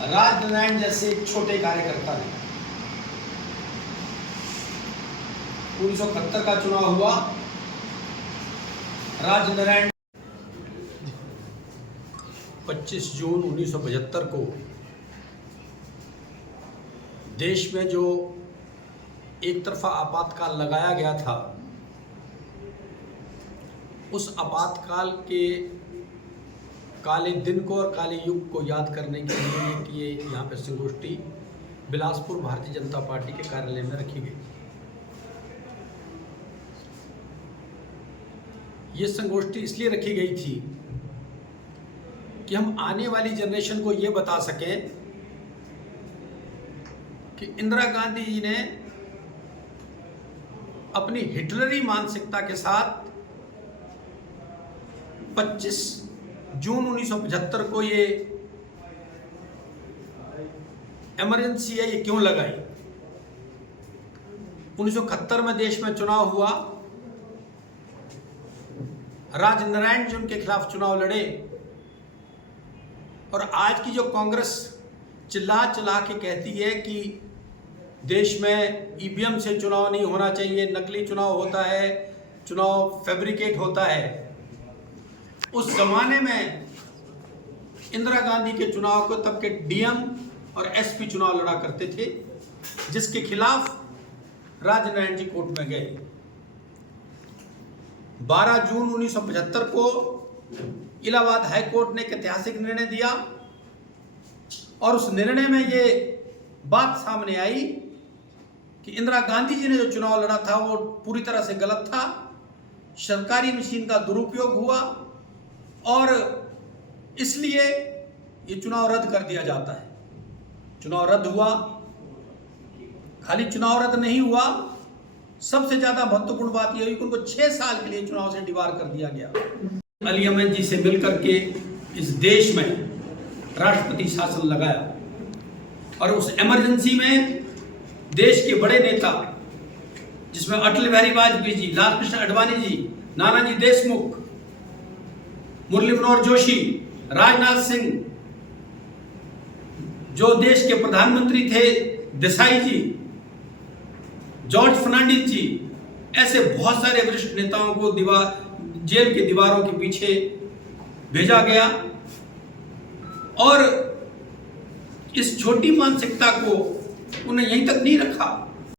राजनारायण जैसे छोटे कार्यकर्ता ने 1971 का चुनाव हुआ। राजनारायण 25 जून 1975 को देश में जो एक तरफा आपातकाल लगाया गया था, उस आपातकाल के काले दिन को और काले युग को याद करने के लिए कि ये यहाँ पे संगोष्ठी बिलासपुर भारतीय जनता पार्टी के कार्यालय में रखी गई। ये संगोष्ठी इसलिए रखी गई थी कि हम आने वाली जनरेशन को ये बता सकें कि इंदिरा गांधी जी ने अपनी हिटलरी मानसिकता के साथ 25 जून 1975 को ये इमरजेंसी है ये क्यों लगाई। 1971 में देश में चुनाव हुआ, राजनारायण जी उनके खिलाफ चुनाव लड़े और आज की जो कांग्रेस चिल्ला चिल्ला के कहती है कि देश में ईवीएम से चुनाव नहीं होना चाहिए, नकली चुनाव होता है, चुनाव फैब्रिकेट होता है। उस जमाने में इंदिरा गांधी के चुनाव को तब के डीएम और एसपी चुनाव लड़ा करते थे, जिसके खिलाफ राजनारायण जी कोर्ट में गए। 12 जून 1975 को इलाहाबाद हाई कोर्ट ने एक ऐतिहासिक निर्णय दिया और उस निर्णय में ये बात सामने आई कि इंदिरा गांधी जी ने जो चुनाव लड़ा था वो पूरी तरह से गलत था, सरकारी मशीन का दुरुपयोग हुआ और इसलिए ये चुनाव रद्द कर दिया जाता है। चुनाव रद्द हुआ, खाली चुनाव रद्द नहीं हुआ, सबसे ज्यादा महत्वपूर्ण बात यह हुई कि उनको 6 साल के लिए चुनाव से डिबार कर दिया गया। अली अहमद जी से मिलकर के इस देश में राष्ट्रपति शासन लगाया और उस इमरजेंसी में देश के बड़े नेता, जिसमें अटल बिहारी वाजपेयी जी, लाल कृष्ण आडवाणी जी, नानाजी देशमुख, मुरली मनोहर जोशी, राजनाथ सिंह, जो देश के प्रधानमंत्री थे देसाई जी, जॉर्ज फर्नांडिस जी, ऐसे बहुत सारे वरिष्ठ नेताओं को जेल के दीवारों के पीछे भेजा गया और इस छोटी मानसिकता को उन्हें यहीं तक नहीं रखा।